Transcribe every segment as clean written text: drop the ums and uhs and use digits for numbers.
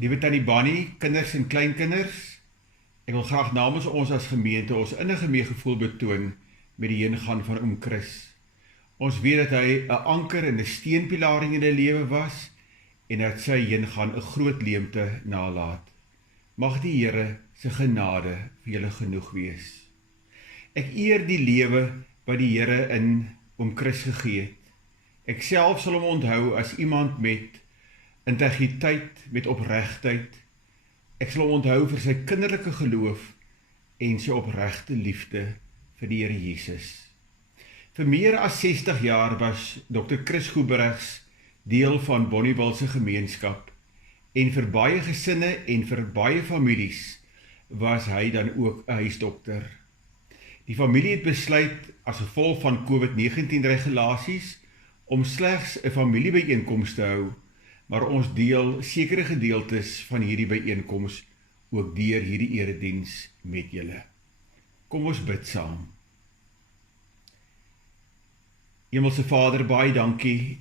Liewe Tannie Bonnie, kinders en kleinkinders, ek wil graag namens ons as gemeente ons innige meegevoel betoon met die heengaan van oom Chris. Ons weet dat hy 'n anker en 'n steunpilaar in die lewe was en dat sy heengaan 'n groot leemte nalaat. Mag die Here se genade vir julle genoeg wees. Ek eer die lewe wat die Here in oom Chris gegee het. Ek self sal hom onthou as iemand met integriteit, met opregtheid. Ek sal hom onthou vir sy kinderlike geloof en sy opregte liefde vir die Here Jesus. Vir meer as 60 jaar was Dr. Chris Goebergs deel van Bonnieville se gemeenskap en vir baie gesinne en vir baie families was hy dan ook 'n huisdokter. Die familie het besluit as gevolg van COVID-19 regulasies om slegs 'n familiebyeenkoms te hou, maar ons deel sekere gedeeltes van hierdie byeenkoms ook deur hierdie erediens met julle. Kom ons bid saam. Hemelse Vader, baie dankie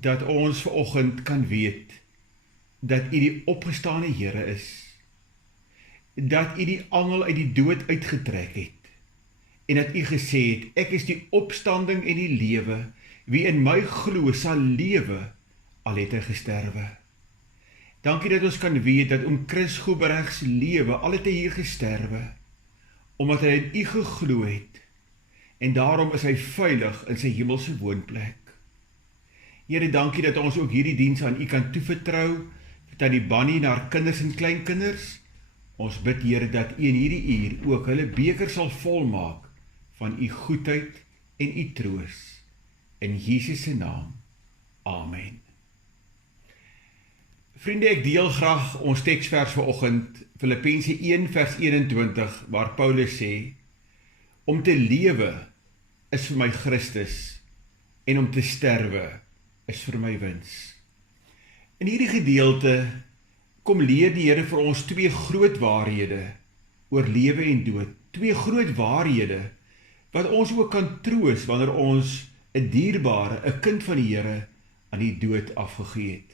dat ons vanoggend kan weet dat U die opgestane Here is, dat U die angel uit die dood uitgetrek het en dat U gesê het, ek is die opstanding en die lewe, wie in my glo sal lewe, al het hy gesterwe. Dankie dat ons kan weet dat oom Chris Goebergs lewe, al het hy hier gesterwe, omdat hy in U geglo het, en daarom is hy veilig in sy hemelse woonplek. Here, dankie dat ons ook hierdie diens aan U kan toevertrou, vir Tannie Bonnie en haar kinders en kleinkinders. Ons bid, Here, dat U in hierdie uur ook hulle beker sal volmaak van U goedheid en U troos. In Jesus se naam. Amen. Vriende, ek deel graag ons teksvers vanoggend, Filippense 1 vers 21, waar Paulus sê, om te lewe is vir my Christus, en om te sterwe is vir my wins. In hierdie gedeelte kom leer die Here vir ons twee groot waarhede oor lewe en dood. Twee groot waarhede wat ons ook kan troos wanneer ons 'n dierbare, 'n kind van die Here aan die dood afgegee het.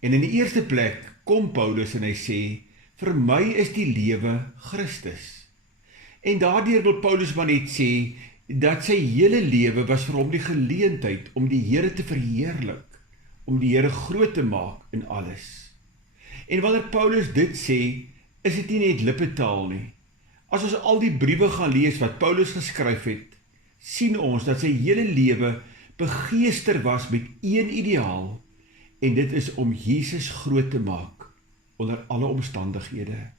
En in die eerste plek kom Paulus en hy sê, vir my is die lewe Christus. En daardeur wil Paulus maar net sê, dat sy hele lewe was vir hom die geleentheid om die Here te verheerlik, om die Here groot te maak in alles. En wanneer Paulus dit sê, is dit nie net lippetaal nie. As ons al die briewe gaan lees wat Paulus geskryf het, sien ons dat sy hele lewe begeester was met een ideaal, en dit is om Jesus groot te maak onder alle omstandighede.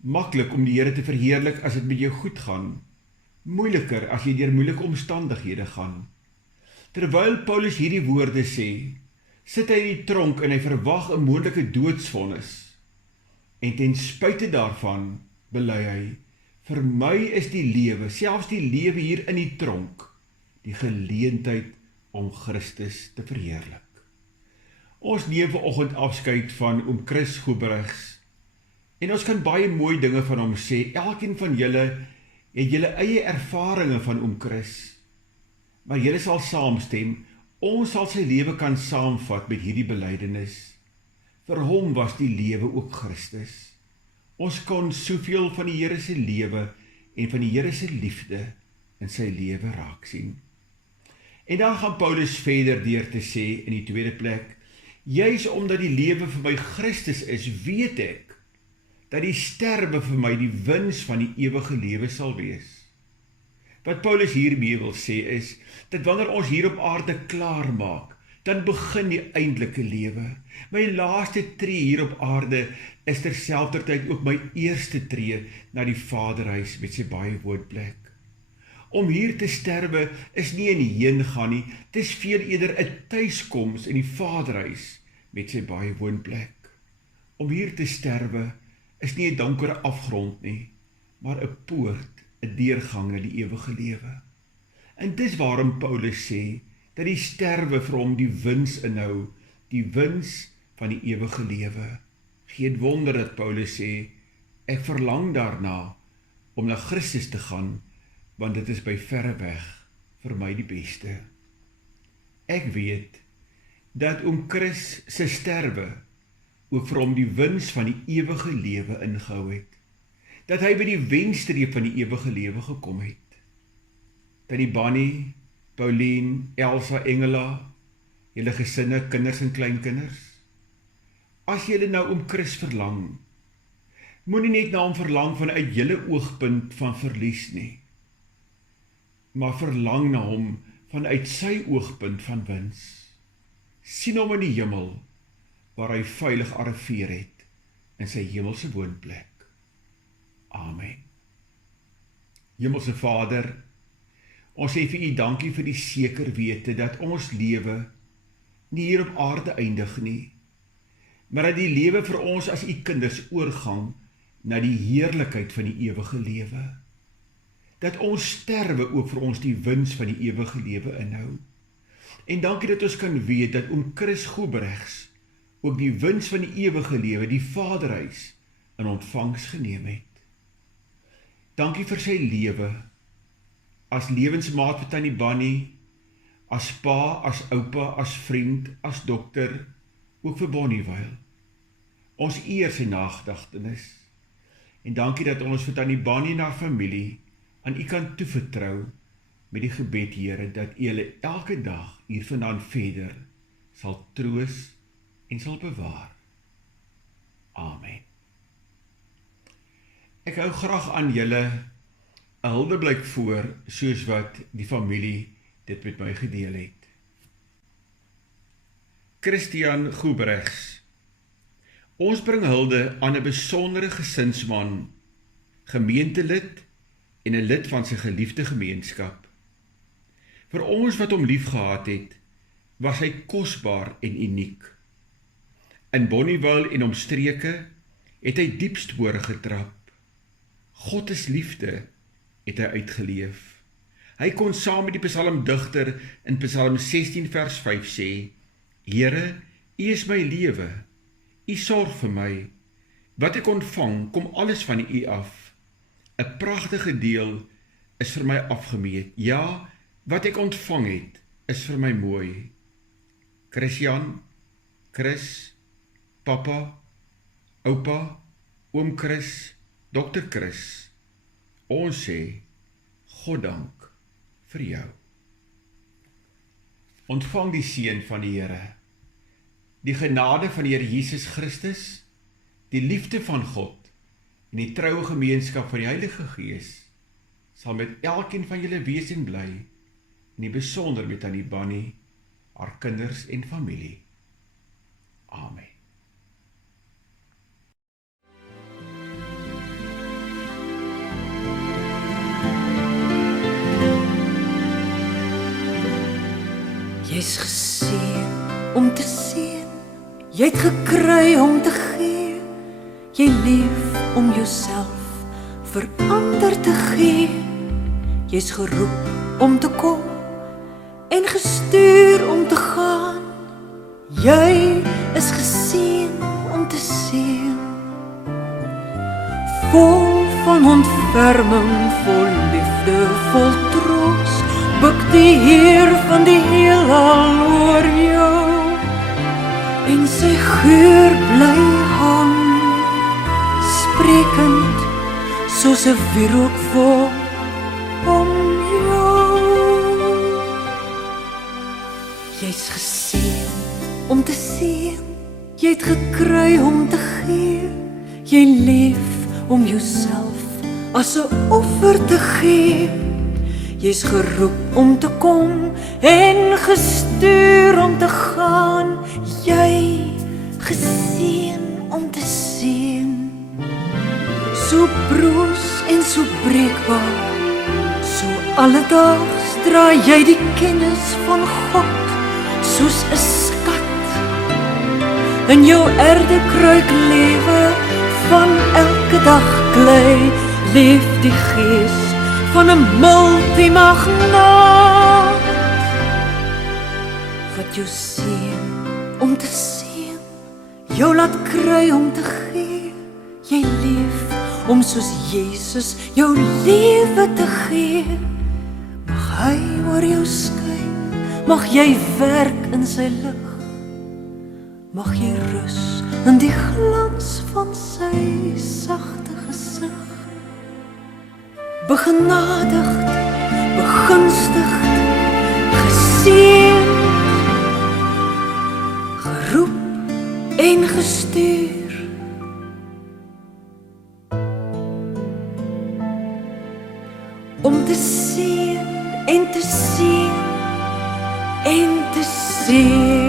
Maklik om die Here te verheerlik as dit met jou goed gaan, moeiliker as jy deur moeilike omstandighede gaan. Terwyl Paulus hierdie woorde sê, sit hy in die tronk en hy verwag 'n moontlike doodsvonnis. En ten spyte daarvan bely hy, vir my is die lewe, selfs die lewe hier in die tronk, die geleentheid om Christus te verheerlik. Ons neem vanoggend afskeid van oom Chris Goebergs, en ons kan baie mooi dinge van hom sê. Elkeen van julle het julle eie ervarings van oom Chris, maar julle sal saamstem, ons sal sy lewe kan saamvat met hierdie belydenis. Vir hom was die lewe ook Christus. Ons kon soveel van die Here se lewe en van die Here se liefde in sy lewe raak sien. En dan gaan Paulus verder deur te sê in die tweede plek, juis omdat die lewe vir my Christus is, weet ek dat die sterwe vir my die wins van die ewige lewe sal wees. Wat Paulus hiermee wil sê is, dat wanneer ons hier op aarde klaar maak, dan begin die eindelike lewe. My laaste tree hier op aarde is terselfdertyd ook my eerste tree na die Vaderhuis met sy baie woonplek. Om hier te sterwe is nie 'n heengaan nie, dit is veel eerder 'n tuiskoms in die Vaderhuis met sy baie woonplek. Om hier te sterwe is nie 'n donkere afgrond nie, maar 'n poort, 'n deurgang na die ewige lewe. En dis waarom Paulus sê, dat die sterwe vir hom die wins inhou, die wins van die ewige lewe. Geen wonder dat Paulus sê, ek verlang daarna om na Christus te gaan, want dit is by verre weg vir my die beste. Ek weet dat oom Chris se sterwe ook vir hom die wins van die ewige lewe ingehou het. Dat hy by die wenstreep van die ewige lewe gekom het. Tannie Bonnie, Pauline, Elsa, Engela, julle gesinne, kinders en kleinkinders. As julle nou oom Chris verlang, moenie net na hom verlang vanuit julle oogpunt van verlies nie, maar verlang na hom vanuit sy oogpunt van wins. Sien hom in die hemel, waar hy veilig arriveer het in sy hemelse woonplek. Amen. Hemelse Vader, ons sê vir U dankie vir die seker wete dat ons lewe nie hier op aarde eindig nie, maar dat die lewe vir ons as U kinders oorgang na die heerlikheid van die ewige lewe. Dat ons sterwe ook vir ons die wins van die ewige lewe inhou. En dankie dat ons kan weet dat oom Chris Goebrechts ook die wins van die ewige lewe, die Vaderhuis, in ontvangs geneem het. Dankie vir sy lewe, as lewensmaat vir Tannie Bonnie, as pa, as oupa, as vriend, as dokter, ook vir Bonniewyl. Ons eer sy nagedagtenis. En dankie dat ons vir Tannie Bonnie en haar familie aan U kan toevertrou met die gebed, Here, dat U hulle elke dag hiervandaan verder sal troos en sal bewaar. Amen. Ek hou graag aan julle 'n huldeblyk voor, soos wat die familie dit met my gedeel het. Christian Goebrechts. Ons bring hulde aan 'n besondere gesinsman, gemeentelid en 'n lid van sy geliefde gemeenskap. Vir ons wat hom lief gehad het, was hy kosbaar en uniek. In Bonniewyl en omstreke het hy diep spore getrap. God is liefde het hy uitgeleef. Hy kon saam met die psalmdigter in Psalm 16 vers 5 sê, Here, U is my lewe, U sorg vir my. Wat ek ontvang, kom alles van U af. 'n pragtige deel is vir my afgemeet. Ja, wat ek ontvang het, is vir my mooi. Christian, Chris, Papa, Oupa, Oom Chris, Dr. Chris, ons sê, God dank vir jou. Ontvang die seën van die Here, die genade van die Here Jesus Christus, die liefde van God en die troue gemeenskap van die Heilige Gees sal met elkeen van julle wees en bly, en die besonder met Tannie Bonnie, haar kinders en familie. Amen. Jy's geseën om te seën, jy het gekry om te gee, jy leef om jouself vir ander te gee, jy's geroep om te kom en gestuur om te gaan, jy is geseën om te seën, vol van ontferming, vol liefde, vol troos, buk die Heer van die heelal oor jou, en sy geur bly hang, sprekend soos 'n wierookvol om jou. Jy's geseën om te seën, jy het gekry om te gee, jy leef om jouself as 'n offer te gee, jy's geroep om te kom en gestuur om te gaan, jy geseën om te seën. So broos en so breekbaar, so alledaags dra jy die kennis van God, soos 'n skat in jou erdekruik lewe, van elke dag klei, leef die gees van 'n multimagnaat, wat jou seën om te seën, jou laat kry om te gee. Jy leef om soos Jesus jou lewe te gee. Mag hy oor jou skyn, mag jy werk in sy lig, mag jy rus in die glans van sy sagte gesig. Begenadigd, begunstigd, geseënd, geroep en gestuur. Om te seën en te seën en te seën.